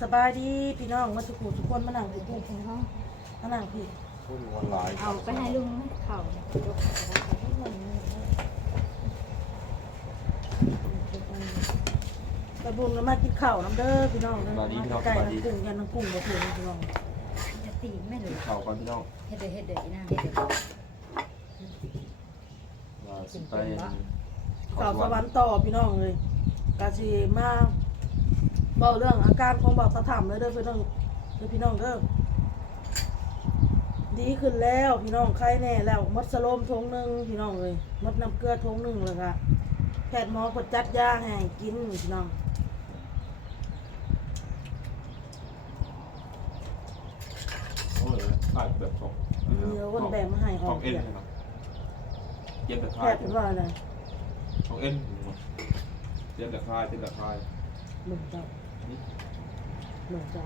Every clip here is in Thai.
สบายดีพี่น้องมาทุกคนทุกคนมานั่งพี่เด็กในห้องมานั่งพี่พูดออนไลน์เอาไปให้ลุงเข่าตะบุญก็มากินข้าวน้ำเด้อพี่น้องเด้อมาไก่น้ำกุ้งยันน้ำกุ้งบ่เพียงพี่น้องจะตีแม่หรือข่าวก่อนพี่น้องเฮ็ดเด้อเฮ็ดเด้ออีน่าเฮ็ดเด้อว่าสิไปข้าวสวรรค์ต่อพี่น้องเลยกาสิมา เบาเรื่องอาการของเบาตะถามเลยเด้อพี่น้องเด้อพี่น้องเด้อดีขึ้นแล้วพี่น้องไข้แน่แล้วมดสโลมทงหนึงพี่น้องเลยมดน้ำเกลือทงหนึงเลยค่ะแพทย์หมอกดจัดยาให้กินพี่น้องโอ้ยขายแบบของเดี๋ยววันแบ่งมาให้อขออกงเอ็นเกียรใช่ไหมเย็บแบบแพคลายทย์เป็นว่าอะไรของเอ็นเย็บแบบคลายเย็บแบบคลายหนุ่มเจ้านี่ หนุ่มเจ้า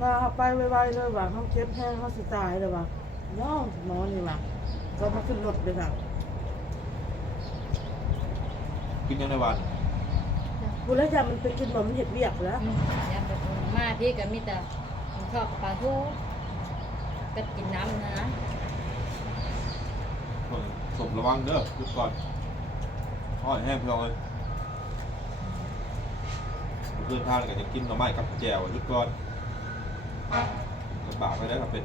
ว่าไปไวๆเลยว่ะเขาเจ็บแห้งเขาสิตายเลยว่ะย่องนอนนี่ว่ะก็มาขึ้นรถเลยค่ะกินยังในวันกูแล้วจะมันไปกินบ่มันเห็ดเวียกแล้วยามไปมาพี่ก็มีแต่ชอบปลาทูก็กินน้ำนะ สมระวังเด้อหยุดก่อนอ้อยแห้งเพี่น้องเลยเพื่อนท่านกันจะกินหน่อไม้กับแจวหยุดก่อนลำบากไม่ได้ครับเป็น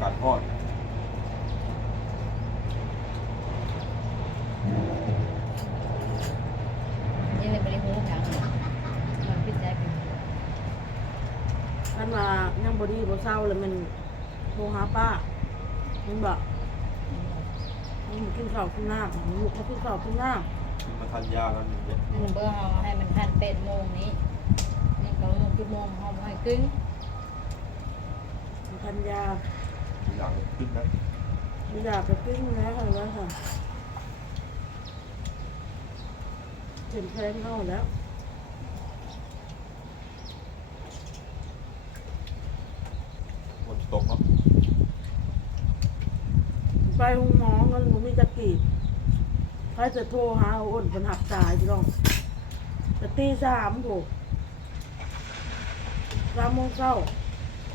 การทอด นี่เลยบริโภคทางมันพิจารณา ท่านว่ายังบอดีบ่ เศร้าเลยมันโทรหาป้ามันบอกมันกินข้าวกินน้ำมันลุกมากินข้าวกินน้กินมาทันยาแล้วนี่เนี่ยเบอร์เฮาให้มันทันเป็ดโมงนี้นี่ก็โมงกี่โมงเฮาให้กึ้งำพันยาอยากขึ้นนะไม่อยากไปกินนะค่ะแล้วค่ะเห็นแพงเข้าแล้ว ฝนตกเนาะ ไปห้องหมอเงินผมมีจักรีดใครจะโทรหาเอาอ้นเป็นหักสายพี่น้องจะตีสามถูกสามโมงเช้า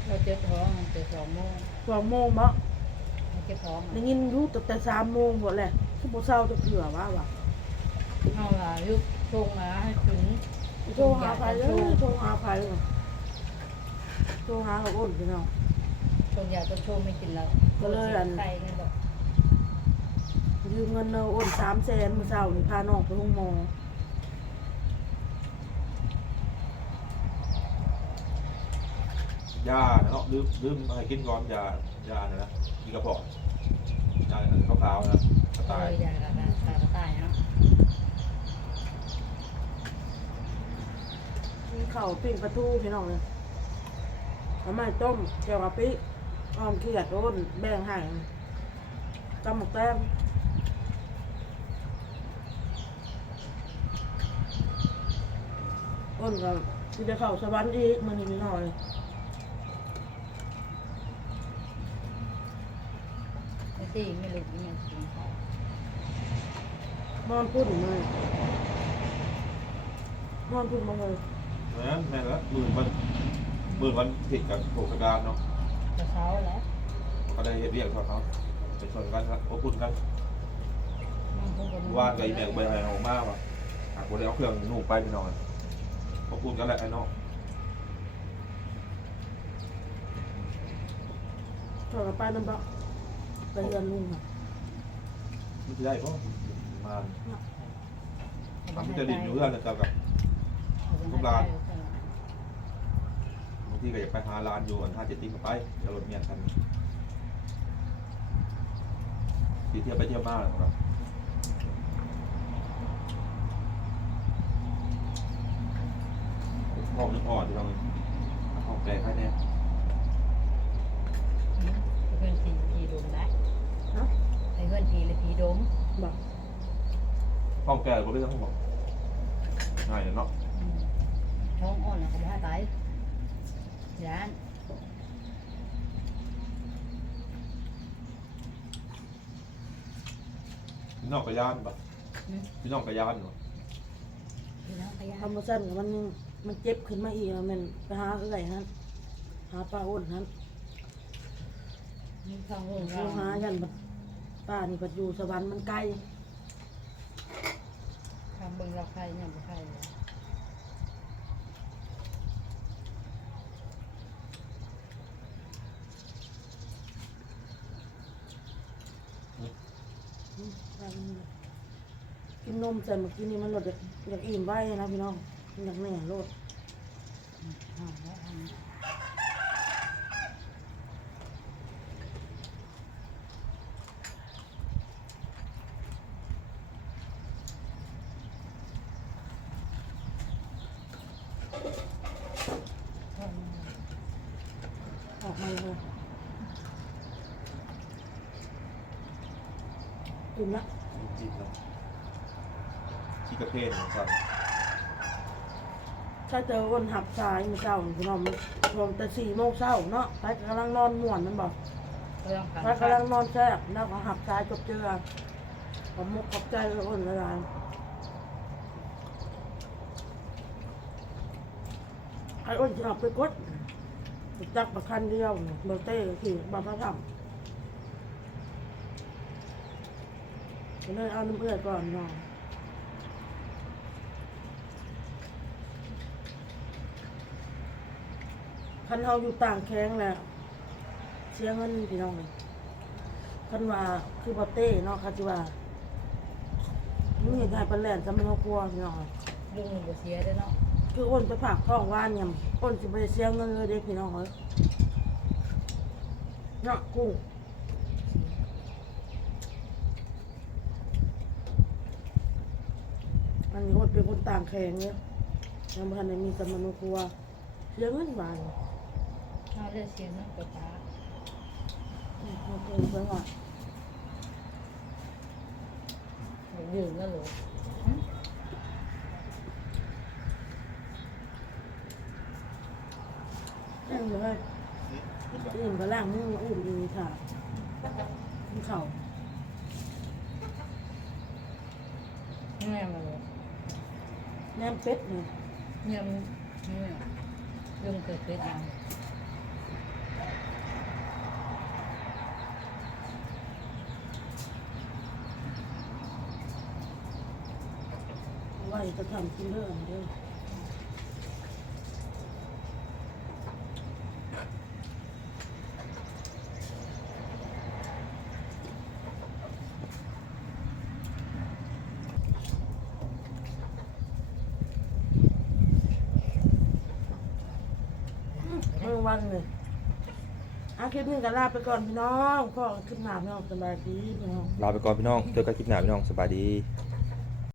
เราเจอท้องเจอสองโมงสองโมงบ่เราเจอท้องได้ยินรู้ตั้งแต่สามโมงหมดแหละทุกโมเช้าจะเผื่อว่าว่ะเฮาล่ะยุบชงมาให้ถึงโทรหาใครเลยโทรหาใครเลยโทรหาเอาอ้นพี่น้องชงยาต้นชงไม่กินแล้วก็เลยอัน ใครไงบอกยืมเงินเอาอ้นสามแสนมื้อเช้านี่พาน้องไปห้องหมอยาเนาะลืมลืมอะไรกินก่อนยายาเนี่ยนะมีกระเพาะยาอันขาวๆนะกระต่ายเออยากระตายตายกระตายเนาะมีข้าวปิ้งปลาทูพี่น้องเลยเอามาต้มแกงกะปิอ้อมเขียดอ้นแบ่งให้ตำหมกแต้ม อ้นก็ที่จะเข้าสวรรค์อีกมันนิดหน่อยไอ้ที่ไม่รู้ยังกินเขานอนพูดถึงเลยนอนพูดมาเลยนั้นแม่นแล้วหมื่นวันหมื่นวันผิดกับโภชการเนาะจะเช้าแล้วก็ได้เรียกเขาเขาไปชนกันครับพบคุณกันมันคงจะว่าไก่แมงใบไม้ออกมาว่ะหากวันนี้เอาเครื่องหนูไปพี่น้อ งพบคุณกันแหละไอ้น้องถอดกระป๋าน้ำบะไปเรียนลุงค่ะมันจะได้เพราะมาทำจะดิ่งอยู่เรื่องนะครับกับบางทีก็อยากไปหาร้านอยู่อันห้าเจ็ดติ๊กไปจะรถเมียนกันทีเที่ยวไปเที่ยวมาแล้วครับ ห้องนึงอ่อนที่เราห้องแปลงให้เนี่ยเพื่อนผีผีดมได้นะไอ้เพื่อนผีเลยผีดมบอกห้องแปลงก็ไม่ต้องบอกเง่ายเลยเนาะอืมท้องอ่อนแล้วก็บ่ให้ไปร้านพี่น้องกระยานปะอืมพี่น้องกระยานเนาะพี่น้องพยายาทำมาสั้นกับมันยัง มันเจ็บขึ้นมาอีกแล้วมันไปหาเอื่อยฮะหาป้าอ้นฮะมีท้องรุ่งโทรหายันบัดป้านี่ปัดอยู่สวรรค์มันไกลทางเบิ่งเราใครเนี่ยบ่ใครเลยอืมป้ามันกินนมใส่เมื่อกี้นี่มันลดอยากอยากอิ่มไว้นะพี่น้องอ ยากแน่ลดอืมเออกมาเลยอิ่มละ จริงๆเนาะที่กระเพนของฉัน ถ้าเจอคนหับสายมันเช้าพี่น้องมันรวมแต่สี่โมงเช้าเนาะไปกำลังนอนม่วนมันบอกก็ต้องไปทำกำลังนอนแซ่บแล้วก็หับสายจบเจือขอบมุกขอบใจเลยคนละลายไอ้อ้นจะเอาไปกดจักประคันเดียวเบอร์เต้ขี่บาพระธรรมก็เลยเอาน้ำเอื้อก่อนเนาะ คันเฮาอยู่ต่างแข้งแหละเสียเงินพี่น้องเลยคันว่าคือบอเต้เนาะคันที่ว่ามึงเห็นไทยเป็นแหลนจะไม่เอากลัวพี่น้องเลยลุงบ่เสียเด้อเนาะคืออ้นไปฝากท้องว่านยำอ้นจะไปเสียเงินเลยเด็กพี่น้องเลยเนาะกุ้งอันนี้อ้นเป็นคนต่างแข่งเนี่ยยังพันได้มีสมนุครัวเสียเงินบาท เอาเลยเสียเนาะกระตาอืมเอาเกินไปก่อนยืนแล้วหรอนั่งเลยอื่นก็ล่างมืออุ่นดีค่ะมีเข่าแม่มาเลยแนมเป็ดเนี่ยเนี่ยมันเนี่ยลุงเกิดเป็นเอา ไว้จะทำกินเรื่องเด้อเมื่อวันเลยอาคลิปนี้ก็ลาไปก่อนพี่น้องพ่อขึ้นหนาพี่น้องสบายดีพี่น้อง ลาไปก่อนพี่น้องเจอกันคลิปหน้าพี่น้องสบายดี